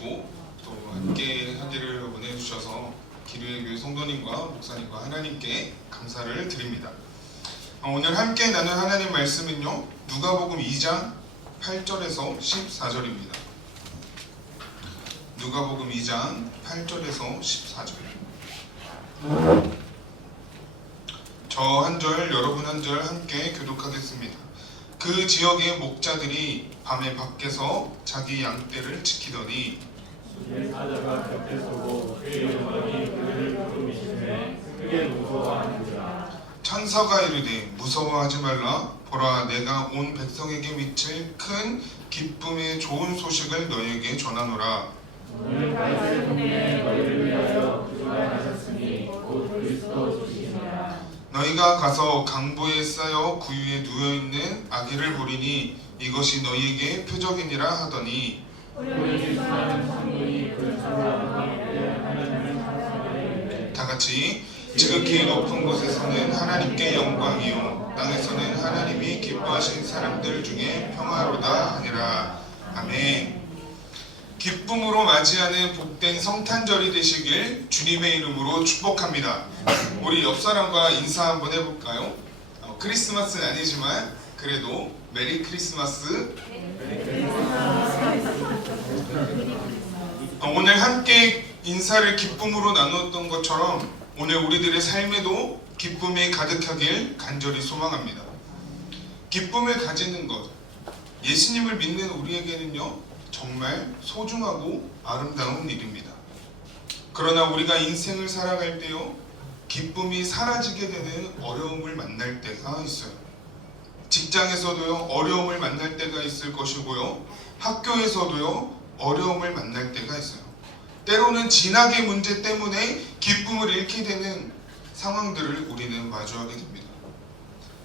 주시고 또 함께 하기를 원해 주셔서 기류의 교회 성도님과 목사님과 하나님께 감사를 드립니다. 오늘 함께 나눌 하나님 말씀은요, 누가복음 2장 8절에서 14절입니다. 누가복음 2장 8절에서 14절. 저 한 절, 여러분 한 절 함께 교독하겠습니다. 그 지역의 목자들이 밤에 밖에서 자기 양떼를 지키더니 사자가 곁에 서고 그의 영광이 그들을 부르미시매 크게 무서워하는지라. 천사가 이르되 무서워하지 말라. 보라, 내가 온 백성에게 미칠 큰 기쁨의 좋은 소식을 너희에게 전하노라. 오늘 다윗의 동네에 너희를 위하여 구주가 나셨으니 곧 그리스도 주시니라. 너희가 가서 강보에 쌓여 구유에 누워있는 아기를 보리니 이것이 너희에게 표적이니라 하더니 우리 주사는 성군이 그 천사와 함께 하나님을 찬송하되 다같이 지극히 높은 곳에서는 하나님께 영광이요 땅에서는 하나님이 기뻐하신 사람들 중에 평화로다 하니라. 아멘. 기쁨으로 맞이하는 복된 성탄절이 되시길 주님의 이름으로 축복합니다. 우리 옆 사람과 인사 한번 해볼까요? 크리스마스는 아니지만 그래도 메리 크리스마스. 오늘 함께 인사를 기쁨으로 나누었던 것처럼 오늘 우리들의 삶에도 기쁨이 가득하길 간절히 소망합니다. 기쁨을 가지는 것, 예수님을 믿는 우리에게는요 정말 소중하고 아름다운 일입니다. 그러나 우리가 인생을 살아갈 때요 기쁨이 사라지게 되는 어려움을 만날 때가 있어요. 직장에서도요 어려움을 만날 때가 있을 것이고요, 학교에서도요 어려움을 만날 때가 있어요. 때로는 진학의 문제 때문에 기쁨을 잃게 되는 상황들을 우리는 마주하게 됩니다.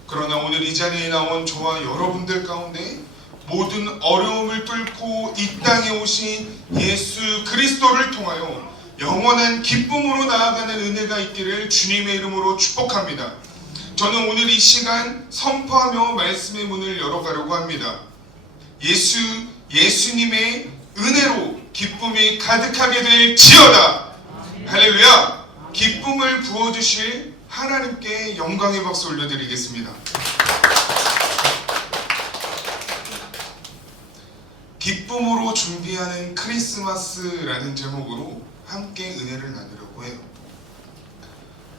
그러나 오늘 이 자리에 나온 저와 여러분들 가운데 모든 어려움을 뚫고 이 땅에 오신 예수 그리스도를 통하여 영원한 기쁨으로 나아가는 은혜가 있기를 주님의 이름으로 축복합니다. 저는 오늘 이 시간 선포하며 말씀의 문을 열어가려고 합니다. 예수님의 은혜로 기쁨이 가득하게 될지어다. 할렐루야. 기쁨을 부어주실 하나님께 영광의 박수 올려드리겠습니다. 기쁨으로 준비하는 크리스마스라는 제목으로 함께 은혜를 나누려고 해요.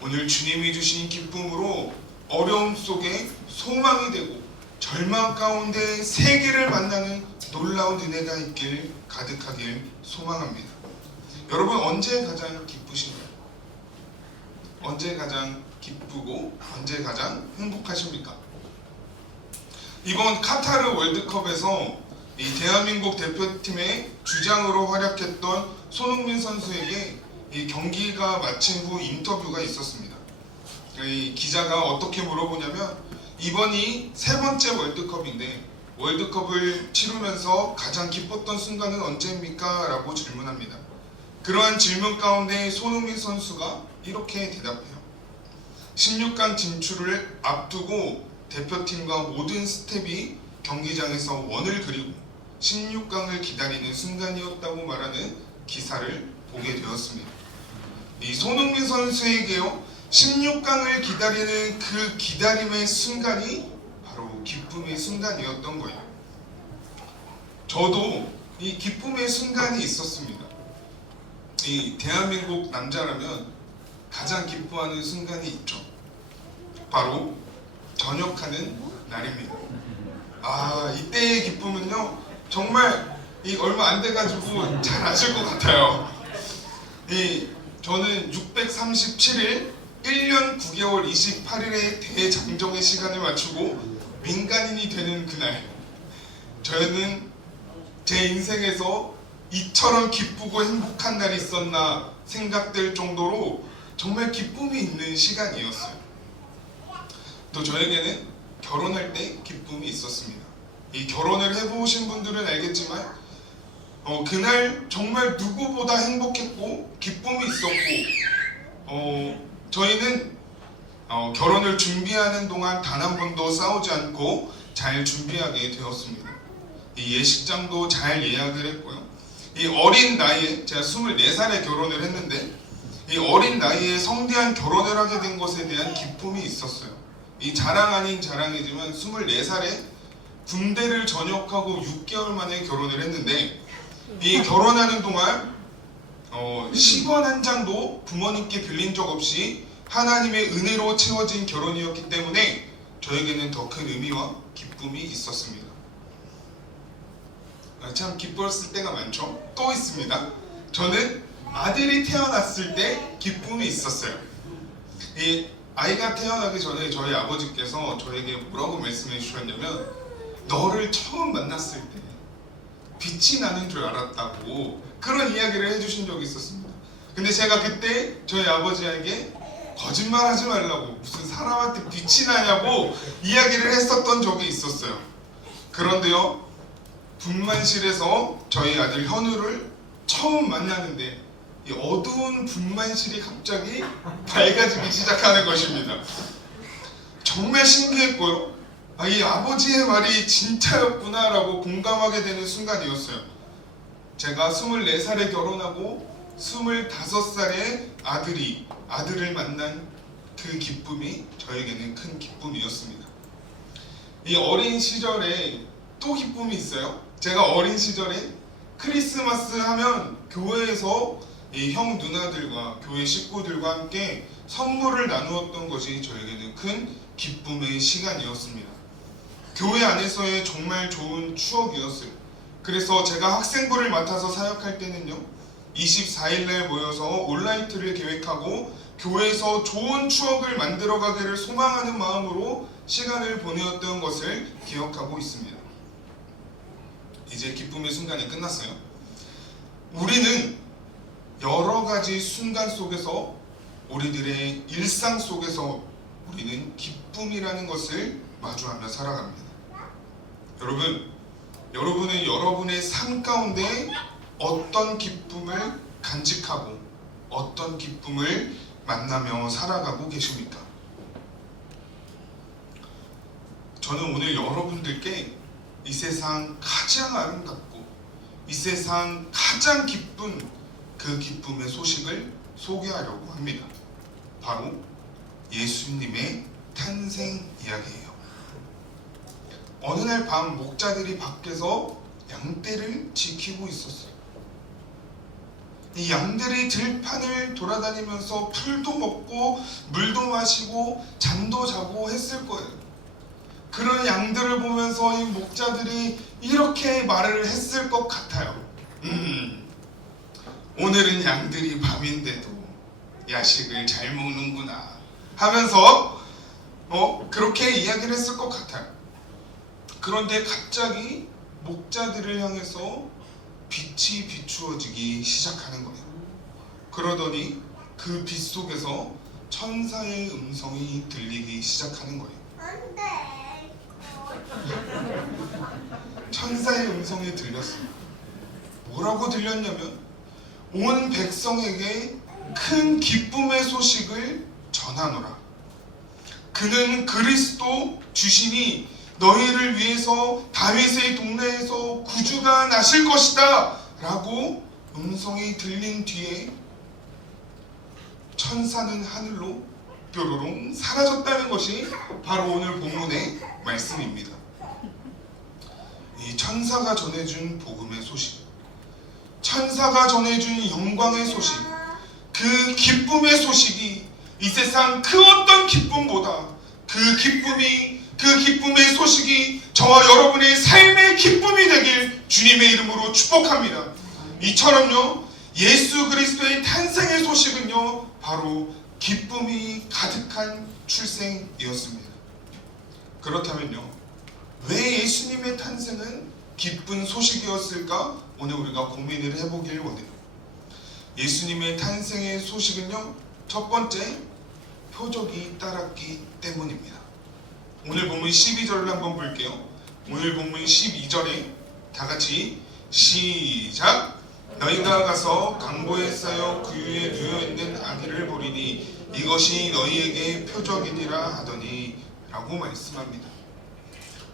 오늘 주님이 주신 기쁨으로 어려움 속에 소망이 되고 절망 가운데 세계를 만나는 놀라운 은혜가 있길 가득하길 소망합니다. 여러분 언제 가장 기쁘신가요? 언제 가장 기쁘고 언제 가장 행복하십니까? 이번 카타르 월드컵에서 이 대한민국 대표팀의 주장으로 활약했던 손흥민 선수에게 이 경기가 마친 후 인터뷰가 있었습니다. 이 기자가 어떻게 물어보냐면 이번이 세 번째 월드컵인데 월드컵을 치르면서 가장 기뻤던 순간은 언제입니까? 라고 질문합니다. 그러한 질문 가운데 손흥민 선수가 이렇게 대답해요. 16강 진출을 앞두고 대표팀과 모든 스텝이 경기장에서 원을 그리고 16강을 기다리는 순간이었다고 말하는 기사를 보게 되었습니다. 이 손흥민 선수에게요 16강을 기다리는 그 기다림의 순간이 바로 기쁨의 순간이었던 거예요. 저도 이 기쁨의 순간이 있었습니다. 이 대한민국 남자라면 가장 기뻐하는 순간이 있죠. 바로 전역하는 날입니다. 이때의 기쁨은요 정말 얼마 안 돼가지고 잘 아실 것 같아요. 저는 637일 1년 9개월 28일의 대장정의 시간을 맞추고 민간인이 되는 그날, 저는 제 인생에서 이처럼 기쁘고 행복한 날이 있었나 생각될 정도로 정말 기쁨이 있는 시간이었어요. 또 저에게는 결혼할 때 기쁨이 있었습니다. 이 결혼을 해보신 분들은 알겠지만 그날 정말 누구보다 행복했고 기쁨이 있었고 저희는 결혼을 준비하는 동안 단 한 번도 싸우지 않고 잘 준비하게 되었습니다. 이 예식장도 잘 예약을 했고요. 이 어린 나이에 제가 24살에 결혼을 했는데 이 어린 나이에 성대한 결혼을 하게 된 것에 대한 기쁨이 있었어요. 이 자랑 아닌 자랑이지만 24살에 군대를 전역하고 6개월 만에 결혼을 했는데 이 결혼하는 동안 10원 한 장도 부모님께 빌린 적 없이 하나님의 은혜로 채워진 결혼이었기 때문에 저에게는 더 큰 의미와 기쁨이 있었습니다. 참 기뻤을 때가 많죠. 또 있습니다. 저는 아들이 태어났을 때 기쁨이 있었어요. 이 아이가 태어나기 전에 저희 아버지께서 저에게 뭐라고 말씀해 주셨냐면 너를 처음 만났을 때 빛이 나는 줄 알았다고 그런 이야기를 해주신 적이 있었습니다. 근데 제가 그때 저희 아버지에게 거짓말하지 말라고 무슨 사람한테 빛이 나냐고 이야기를 했었던 적이 있었어요. 그런데요, 분만실에서 저희 아들 현우를 처음 만나는데 이 어두운 분만실이 갑자기 밝아지기 시작하는 것입니다. 정말 신기했고요. 이 아버지의 말이 진짜였구나 라고 공감하게 되는 순간이었어요. 제가 24살에 결혼하고 25살에 아들을 만난 그 기쁨이 저에게는 큰 기쁨이었습니다. 이 어린 시절에 또 기쁨이 있어요. 제가 어린 시절에 크리스마스 하면 교회에서 이 형 누나들과 교회 식구들과 함께 선물을 나누었던 것이 저에게는 큰 기쁨의 시간이었습니다. 교회 안에서의 정말 좋은 추억이었어요. 그래서 제가 학생부를 맡아서 사역할 때는요, 24일날 모여서 온라이트를 계획하고 교회에서 좋은 추억을 만들어가기를 소망하는 마음으로 시간을 보내었던 것을 기억하고 있습니다. 이제 기쁨의 순간이 끝났어요. 우리는 여러 가지 순간 속에서 우리들의 일상 속에서 우리는 기쁨이라는 것을 마주하며 살아갑니다. 여러분은 여러분의 삶 가운데 어떤 기쁨을 간직하고 어떤 기쁨을 만나며 살아가고 계십니까? 저는 오늘 여러분들께 이 세상 가장 아름답고 이 세상 가장 기쁜 그 기쁨의 소식을 소개하려고 합니다. 바로 예수님의 탄생 이야기예요. 어느 날 밤 목자들이 밖에서 양떼를 지키고 있었어요. 이 양들이 들판을 돌아다니면서 풀도 먹고 물도 마시고 잠도 자고 했을 거예요. 그런 양들을 보면서 이 목자들이 이렇게 말을 했을 것 같아요. 오늘은 양들이 밤인데도 야식을 잘 먹는구나 하면서 그렇게 이야기를 했을 것 같아요. 그런데 갑자기 목자들을 향해서 빛이 비추어지기 시작하는 거예요. 그러더니 그 빛 속에서 천사의 음성이 들리기 시작하는 거예요. 천사의 음성이 들렸어요. 뭐라고 들렸냐면 온 백성에게 큰 기쁨의 소식을 전하노라. 그는 그리스도 주시니 너희를 위해서 다윗의 동네에서 구주가 나실 것이다 라고 음성이 들린 뒤에 천사는 하늘로 뾰로롱 사라졌다는 것이 바로 오늘 본문의 말씀입니다. 이 천사가 전해준 복음의 소식, 천사가 전해준 영광의 소식, 그 기쁨의 소식이 이 세상 그 어떤 기쁨보다 그 기쁨의 소식이 저와 여러분의 삶의 기쁨이 되길 주님의 이름으로 축복합니다. 이처럼요, 예수 그리스도의 탄생의 소식은요, 바로 기쁨이 가득한 출생이었습니다. 그렇다면요, 왜 예수님의 탄생은 기쁜 소식이었을까? 오늘 우리가 고민을 해보길 원해요. 예수님의 탄생의 소식은요, 첫 번째, 표적이 따랐기 때문입니다. 오늘 본문 12절을 한번 볼게요. 오늘 본문 12절에 다 같이 시작! 너희가 가서 강보에 쌓여 그 위에 누워있는 아기를 보리니 이것이 너희에게 표적이니라 하더니 라고 말씀합니다.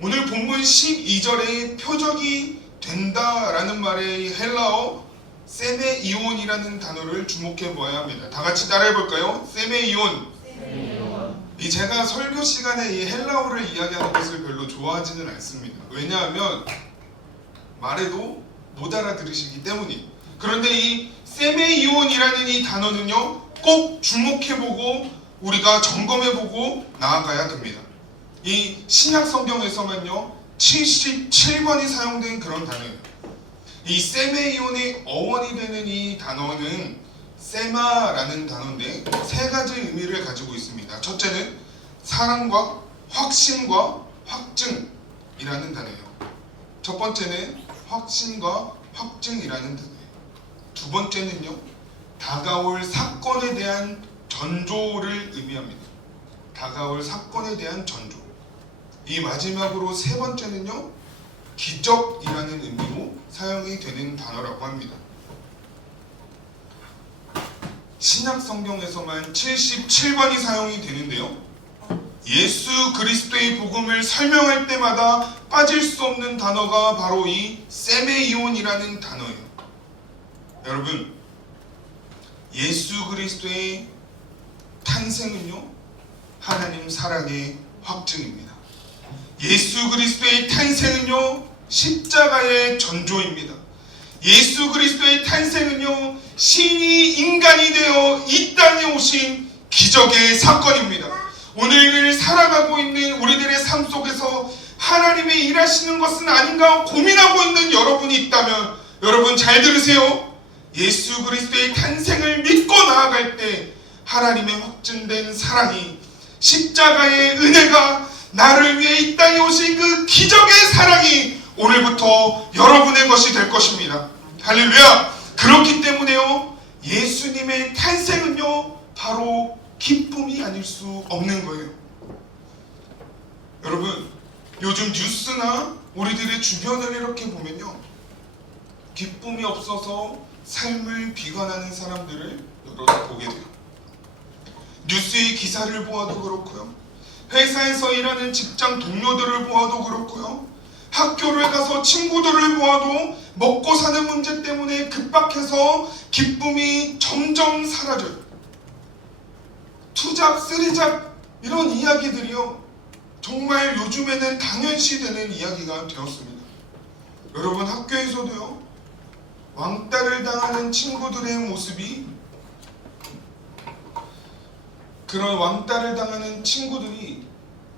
오늘 본문 12절에 표적이 된다라는 말의 헬라어 세메이온이라는 단어를 주목해 보아야 합니다. 다 같이 따라해 볼까요? 세메이온. 이 제가 설교 시간에 이 헬라어를 이야기하는 것을 별로 좋아하지는 않습니다. 왜냐하면 말해도 못 알아들으시기 때문이에요. 그런데 이 세메이온이라는 이 단어는요, 꼭 주목해보고 우리가 점검해보고 나아가야 됩니다. 이 신약 성경에서만요 77번이 사용된 그런 단어예요. 이 세메이온의 어원이 되는 이 단어는 세마라는 단어인데 세 가지 의미를 가지고 있습니다. 첫째는 사랑과 확신과 확증이라는 단어예요. 첫 번째는 확신과 확증이라는 단어예요. 두 번째는요, 다가올 사건에 대한 전조를 의미합니다. 다가올 사건에 대한 전조. 이 마지막으로 세 번째는요, 기적이라는 의미로 사용이 되는 단어라고 합니다. 신약 성경에서만 77번이 사용이 되는데요, 예수 그리스도의 복음을 설명할 때마다 빠질 수 없는 단어가 바로 이 세메이온이라는 단어예요. 여러분, 예수 그리스도의 탄생은요, 하나님 사랑의 확증입니다. 예수 그리스도의 탄생은요, 십자가의 전조입니다. 예수 그리스도의 탄생은요, 신이 인간이 되어 이 땅에 오신 기적의 사건입니다. 오늘 살아가고 있는 우리들의 삶 속에서 하나님의 일하시는 것은 아닌가 고민하고 있는 여러분이 있다면 여러분 잘 들으세요. 예수 그리스도의 탄생을 믿고 나아갈 때 하나님의 확증된 사랑이, 십자가의 은혜가, 나를 위해 이 땅에 오신 그 기적의 사랑이 오늘부터 여러분의 것이 될 것입니다. 할렐루야. 그렇기 때문에요, 예수님의 탄생은요 바로 기쁨이 아닐 수 없는 거예요. 여러분, 요즘 뉴스나 우리들의 주변을 이렇게 보면요, 기쁨이 없어서 삶을 비관하는 사람들을 여러 보게 돼요. 뉴스의 기사를 보아도 그렇고요, 회사에서 일하는 직장 동료들을 보아도 그렇고요, 학교를 가서 친구들을 보아도 먹고 사는 문제 때문에 급박해서 기쁨이 점점 사라져요. 투잡, 쓰리잡 이런 이야기들이요, 정말 요즘에는 당연시되는 이야기가 되었습니다. 여러분, 학교에서도요, 왕따를 당하는 친구들의 모습이, 그런 왕따를 당하는 친구들이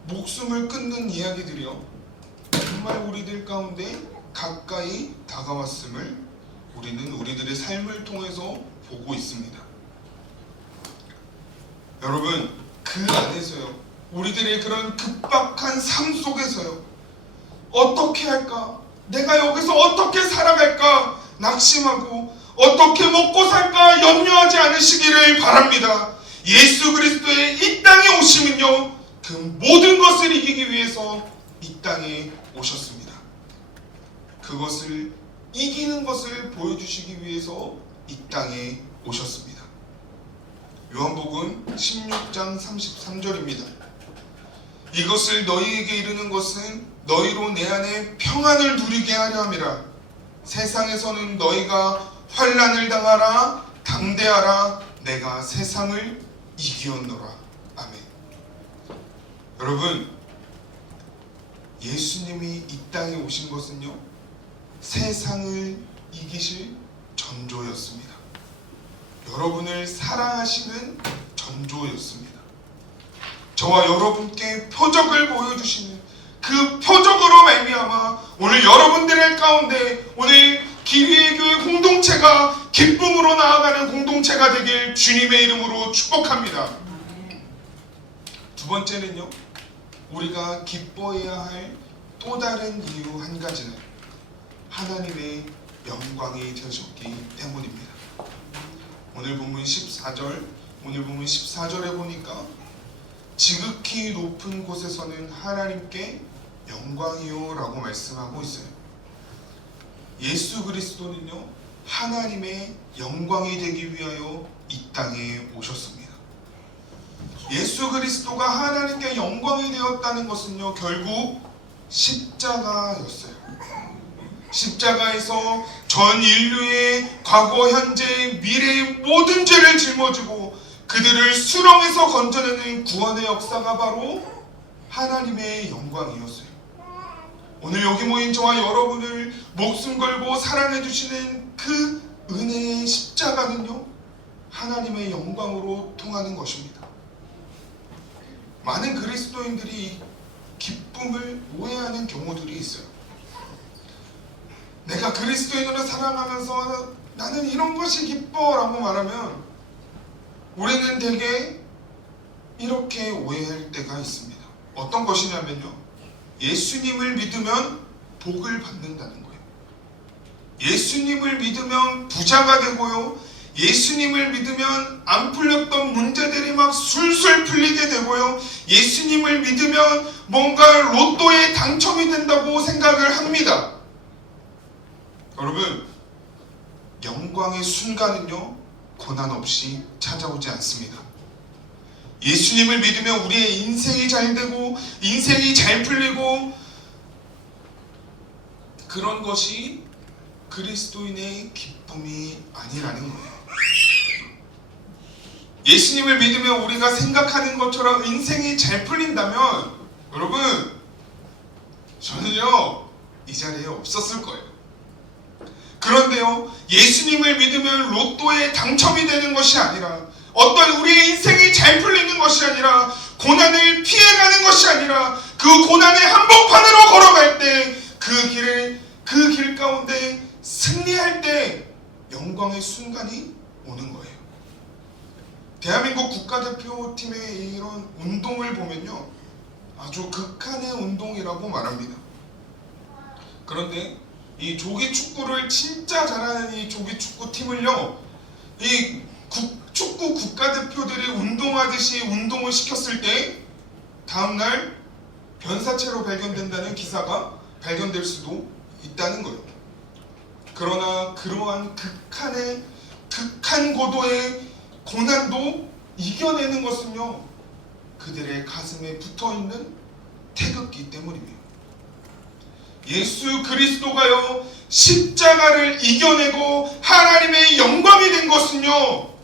목숨을 끊는 이야기들이요, 정말 우리들 가운데 가까이 다가왔음을 우리는 우리들의 삶을 통해서 보고 있습니다. 여러분, 그 안에서요, 우리들의 그런 급박한 삶 속에서요, 어떻게 할까? 내가 여기서 어떻게 살아갈까? 낙심하고 어떻게 먹고 살까 염려하지 않으시기를 바랍니다. 예수 그리스도의 이 땅에 오심은요, 그 모든 것을 이기기 위해서 이 땅에 오셨습니다. 그것을 이기는 것을 보여주시기 위해서 이 땅에 오셨습니다. 요한복음 16장 33절입니다. 이것을 너희에게 이르는 것은 너희로 내 안에 평안을 누리게 하려 함이라. 세상에서는 너희가 환난을 당하라. 담대하라. 내가 세상을 이기었노라. 아멘. 여러분, 예수님이 이 땅에 오신 것은요, 세상을 이기실 전조였습니다. 여러분을 사랑하시는 전조였습니다. 저와 여러분께 표적을 보여주시는 그 표적으로 말미암아 오늘 여러분들의 가운데 오늘 기회의 교회 공동체가 기쁨으로 나아가는 공동체가 되길 주님의 이름으로 축복합니다. 두 번째는요, 우리가 기뻐해야 할 또 다른 이유 한 가지는 하나님의 영광이 되셨기 때문입니다. 오늘 본문 14절에 보니까 지극히 높은 곳에서는 하나님께 영광이요 라고 말씀하고 있어요. 예수 그리스도는요, 하나님의 영광이 되기 위하여 이 땅에 오셨습니다. 예수 그리스도가 하나님께 영광이 되었다는 것은요, 결국 십자가였어요. 십자가에서 전 인류의 과거, 현재, 미래의 모든 죄를 짊어지고 그들을 수렁에서 건져내는 구원의 역사가 바로 하나님의 영광이었어요. 오늘 여기 모인 저와 여러분을 목숨 걸고 사랑해 주시는 그 은혜의 십자가는요, 하나님의 영광으로 통하는 것입니다. 많은 그리스도인들이 기쁨을 오해하는 경우들이 있어요. 내가 그리스도인으로 살아가면서 나는 이런 것이 기뻐라고 말하면 우리는 대개 이렇게 오해할 때가 있습니다. 어떤 것이냐면요, 예수님을 믿으면 복을 받는다는 거예요. 예수님을 믿으면 부자가 되고요, 예수님을 믿으면 안 풀렸던 문제들이 막 술술 풀리게 되고요, 예수님을 믿으면 뭔가 로또에 당첨이 된다고 생각을 합니다. 여러분, 영광의 순간은요, 고난 없이 찾아오지 않습니다. 예수님을 믿으면 우리의 인생이 잘 되고 인생이 잘 풀리고, 그런 것이 그리스도인의 기쁨이 아니라는 거예요. 예수님을 믿으면 우리가 생각하는 것처럼 인생이 잘 풀린다면 여러분, 저는요 이 자리에 없었을 거예요. 그런데요, 예수님을 믿으면 로또에 당첨이 되는 것이 아니라, 어떤 우리의 인생이 잘 풀리는 것이 아니라, 고난을 피해가는 것이 아니라, 그 고난의 한복판으로 걸어갈 때 그 길 가운데 승리할 때 영광의 순간이 오는 거예요. 대한민국 국가대표팀의 이런 운동을 보면요, 아주 극한의 운동이라고 말합니다. 그런데 이 조기 축구를 진짜 잘하는 이 조기 축구팀을요, 이 축구 국가대표들이 운동하듯이 운동을 시켰을 때 다음날 변사체로 발견된다는 기사가 발견될 수도 있다는 거예요. 그러나 그러한 극한 고도의 고난도 이겨내는 것은요, 그들의 가슴에 붙어있는 태극기 때문입니다. 예수 그리스도가요, 십자가를 이겨내고 하나님의 영광이 된 것은요,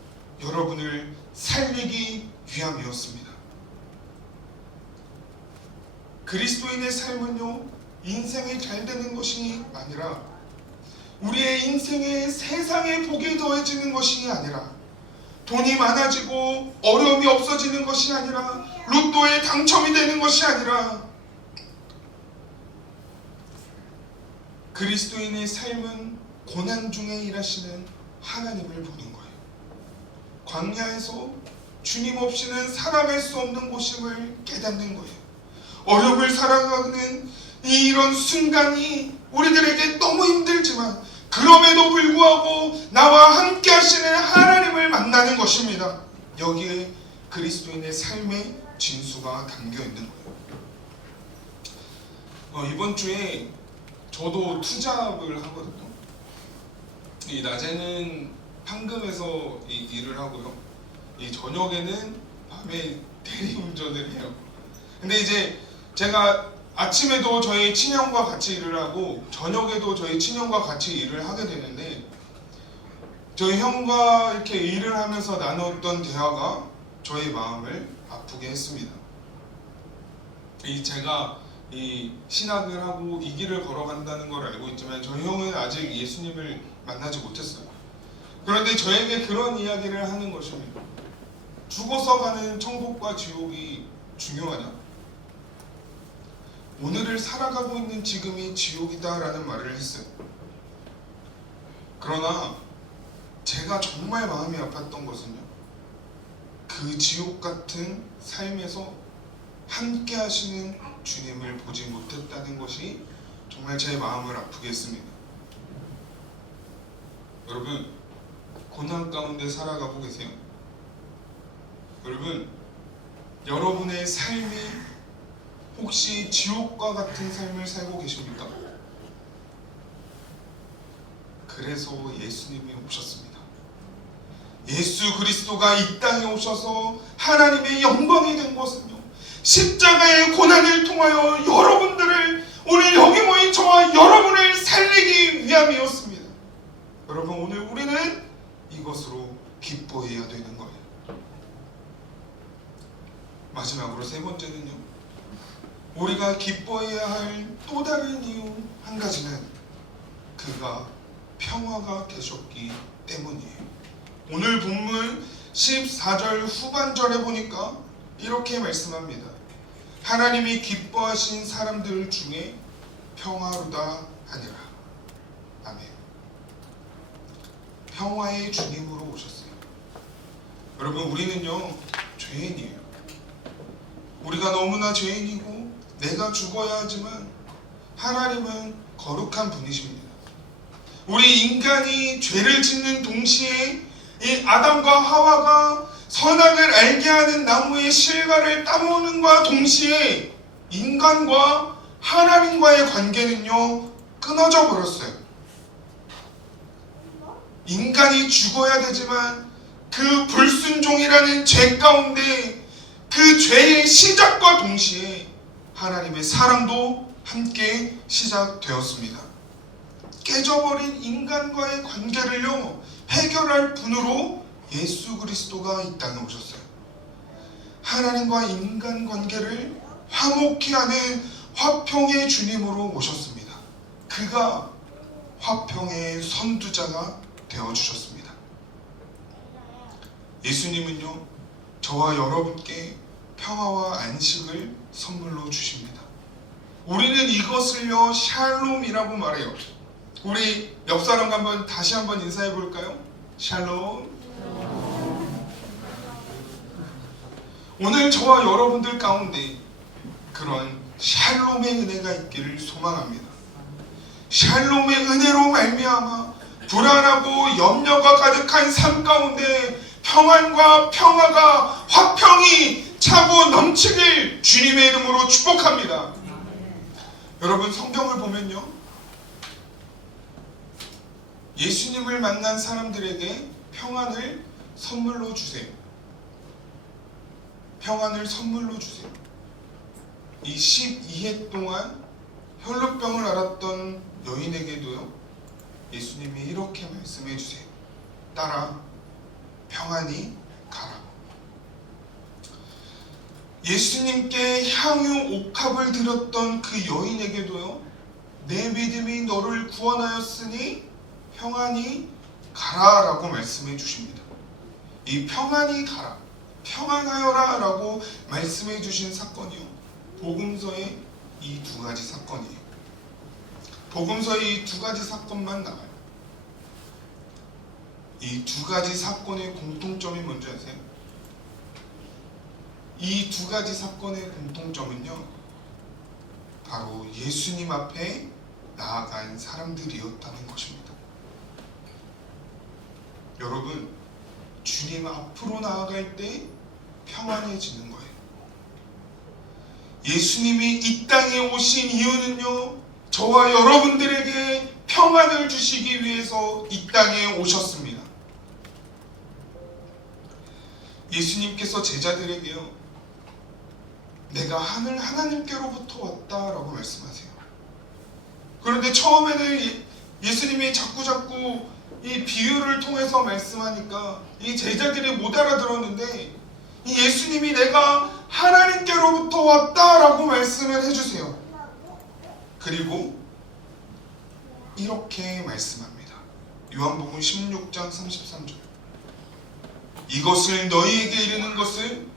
여러분을 살리기 위함이었습니다. 그리스도인의 삶은요, 인생이 잘 되는 것이 아니라, 우리의 인생에 세상의 복이 더해지는 것이 아니라, 돈이 많아지고 어려움이 없어지는 것이 아니라, 로또에 당첨이 되는 것이 아니라, 그리스도인의 삶은 고난 중에 일하시는 하나님을 보는 거예요. 광야에서 주님 없이는 살아갈 수 없는 곳임을 깨닫는 거예요. 어려움을 살아가는 이런 순간이 우리들에게 너무 힘들지만, 그럼에도 불구하고 나와 함께 하시는 하나님을 만나는 것입니다. 여기에 그리스도인의 삶의 진수가 담겨 있는 거예요. 이번 주에 저도 투잡을 하거든요. 이 낮에는 판금에서 일을 하고요, 이 저녁에는 밤에 대리운전을 해요. 근데 이제 제가 아침에도 저희 친형과 같이 일을 하고 저녁에도 저희 친형과 같이 일을 하게 되는데, 저희 형과 이렇게 일을 하면서 나눴던 대화가 저희 마음을 아프게 했습니다. 제가 이 신학을 하고 이 길을 걸어간다는 걸 알고 있지만 저희 형은 아직 예수님을 만나지 못했어요. 그런데 저에게 그런 이야기를 하는 것입니다. 죽어서 가는 천국과 지옥이 중요하냐? 오늘을 살아가고 있는 지금이 지옥이다라는 말을 했어요. 그러나 제가 정말 마음이 아팠던 것은요, 그 지옥 같은 삶에서 함께 하시는 주님을 보지 못했다는 것이 정말 제 마음을 아프게 했습니다. 여러분, 고난 가운데 살아가고 계세요? 여러분, 여러분의 삶이 혹시 지옥과 같은 삶을 살고 계십니까? 그래서 예수님이 오셨습니다. 예수 그리스도가 이 땅에 오셔서 하나님의 영광이 된 것은요, 십자가의 고난을 통하여 여러분들을, 오늘 여기 모인 저와 여러분을 살리기 위함이었습니다. 여러분, 오늘 우리는 이것으로 기뻐해야 되는 거예요. 마지막으로 세 번째는요, 우리가 기뻐해야 할 또 다른 이유 한 가지는 그가 평화가 되셨기 때문이에요. 오늘 본문 14절 후반절에 보니까 이렇게 말씀합니다. 하나님이 기뻐하신 사람들 중에 평화로다 하니라. 아멘. 평화의 주님으로 오셨어요. 여러분, 우리는요 죄인이에요. 우리가 너무나 죄인이고 내가 죽어야 하지만 하나님은 거룩한 분이십니다. 우리 인간이 죄를 짓는 동시에 이 아담과 하와가 선악을 알게 하는 나무의 실과를 따먹는과 동시에 인간과 하나님과의 관계는요 끊어져 버렸어요. 인간이 죽어야 되지만 그 불순종이라는 죄 가운데 그 죄의 시작과 동시에 하나님의 사랑도 함께 시작되었습니다. 깨져버린 인간과의 관계를요 해결할 분으로 예수 그리스도가 이 땅에 오셨어요. 하나님과 인간 관계를 화목케 하는 화평의 주님으로 오셨습니다. 그가 화평의 선두자가 되어주셨습니다. 예수님은요 저와 여러분께 평화와 안식을 선물로 주십니다. 우리는 이것을요 샬롬이라고 말해요. 우리 옆 사람과 다시 한번 인사해 볼까요? 샬롬. 오늘 저와 여러분들 가운데 그런 샬롬의 은혜가 있기를 소망합니다. 샬롬의 은혜로 말미암아 불안하고 염려가 가득한 삶 가운데 평안과 평화가 화평이 차고 넘치길 주님의 이름으로 축복합니다. 여러분, 성경을 보면요 예수님을 만난 사람들에게 평안을 선물로 주세요. 평안을 선물로 주세요. 이 12해 동안 혈루병을 앓았던 여인에게도요 예수님이 이렇게 말씀해 주세요. 따라 평안히 가라. 예수님께 향유 옥합을 드렸던 그 여인에게도요 내 믿음이 너를 구원하였으니 평안히 가라 라고 말씀해 주십니다. 이 평안히 가라, 평안하여라 라고 말씀해 주신 사건이요 복음서의 이 두 가지 사건이에요. 복음서의 이 두 가지 사건만 나와요. 이 두 가지 사건의 공통점이 뭔지 아세요? 이 두 가지 사건의 공통점은요 바로 예수님 앞에 나아간 사람들이었다는 것입니다. 여러분, 주님 앞으로 나아갈 때 평안해지는 거예요. 예수님이 이 땅에 오신 이유는요 저와 여러분들에게 평안을 주시기 위해서 이 땅에 오셨습니다. 예수님께서 제자들에게요 내가 하늘 하나님께로부터 왔다라고 말씀하세요. 그런데 처음에는 예수님이 자꾸 이 비유를 통해서 말씀하니까 이 제자들이 못 알아들었는데 이 예수님이 내가 하나님께로부터 왔다라고 말씀을 해주세요. 그리고 이렇게 말씀합니다. 요한복음 16장 33절 이것을 너희에게 이르는 것은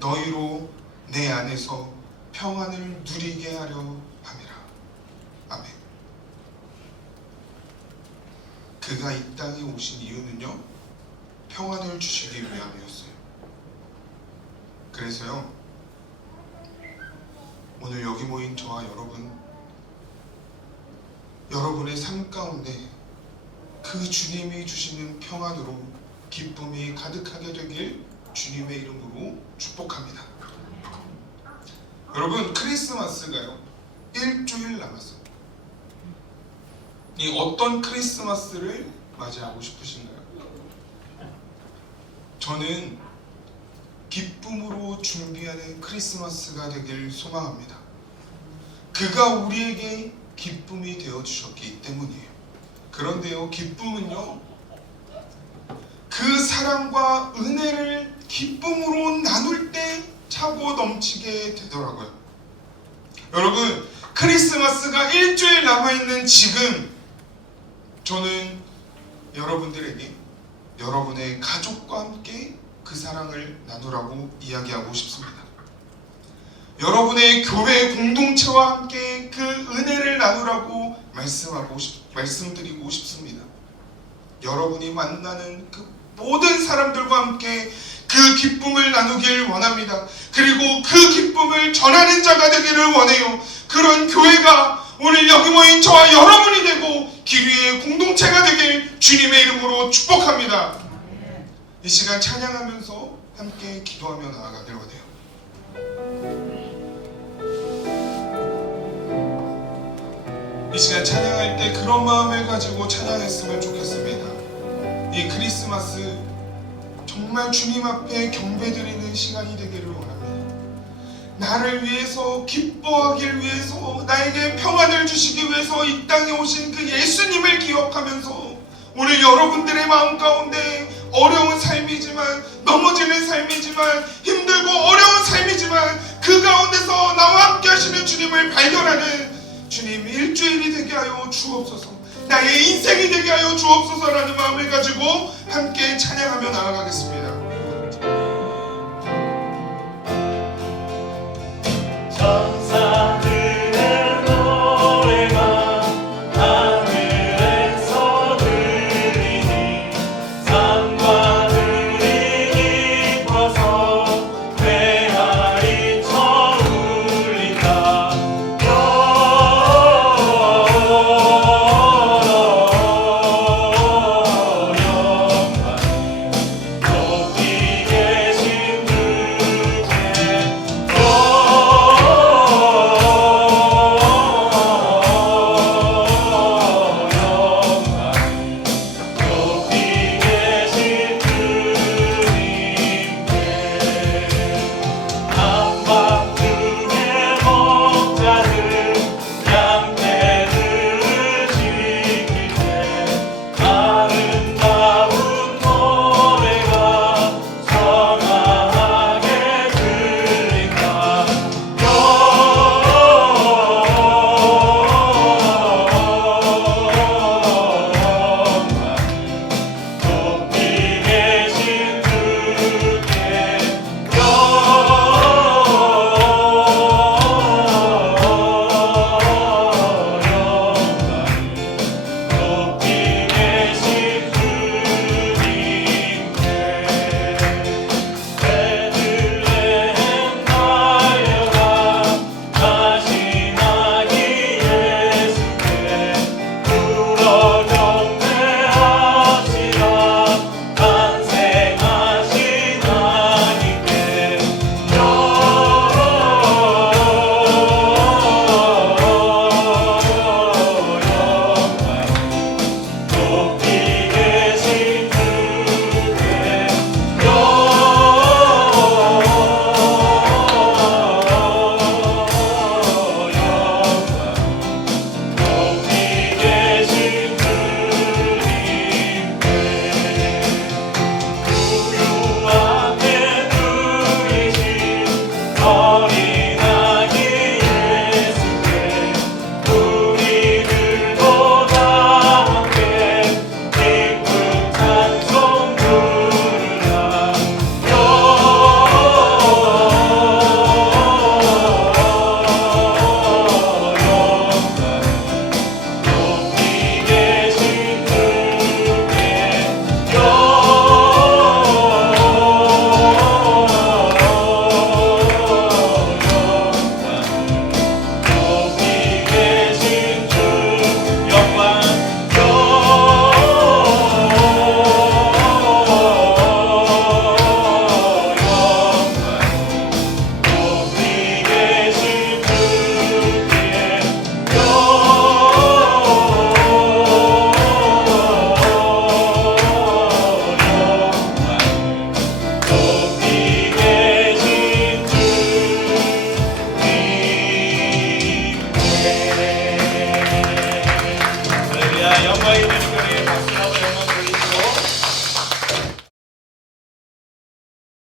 너희로 내 안에서 평안을 누리게 하려 함이라. 아멘. 그가 이 땅에 오신 이유는요 평안을 주시기 위함이었어요. 그래서요 오늘 여기 모인 저와 여러분의 삶 가운데 그 주님이 주시는 평안으로 기쁨이 가득하게 되길 주님의 이름으로 축복합니다. 여러분, 크리스마스가요 일주일 남았어요. 이 어떤 크리스마스를 맞이하고 싶으신가요? 저는 기쁨으로 준비하는 크리스마스가 되길 소망합니다. 그가 우리에게 기쁨이 되어주셨기 때문이에요. 그런데요, 기쁨은요, 그 사랑과 은혜를 기쁨으로 나눌 때 차고 넘치게 되더라고요. 여러분, 크리스마스가 일주일 남아있는 지금 저는 여러분들에게 여러분의 가족과 함께 그 사랑을 나누라고 이야기하고 싶습니다. 여러분의 교회 공동체와 함께 그 은혜를 나누라고 말씀드리고 싶습니다. 여러분이 만나는 그 모든 사람들과 함께 그 기쁨을 나누길 원합니다. 그리고 그 기쁨을 전하는 자가 되기를 원해요. 그런 교회가 오늘 여기 모인 저와 여러분이 되고 길 위의 공동체가 되길 주님의 이름으로 축복합니다. 이 시간 찬양하면서 함께 기도하며 나아가길 원해요. 이 시간 찬양할 때 그런 마음을 가지고 찬양했으면 좋겠습니다. 이 크리스마스 정말 주님 앞에 경배드리는 시간이 되기를 원합니다. 나를 위해서 기뻐하길 위해서, 나에게 평안을 주시기 위해서 이 땅에 오신 그 예수님을 기억하면서 오늘 여러분들의 마음 가운데 어려운 삶이지만, 넘어지는 삶이지만, 힘들고 어려운 삶이지만 그 가운데서 나와 함께 하시는 주님을 발견하는 주님 일주일이 되게 하여 주옵소서, 나의 인생이 되게 하여 주옵소서라는 마음을 가지고 함께 찬양하며 나아가겠습니다. 천사들의 노래가 하늘에서 들리니 산과 들이 깊어서 메아리 쳐 울린다. 높이 계신 영광이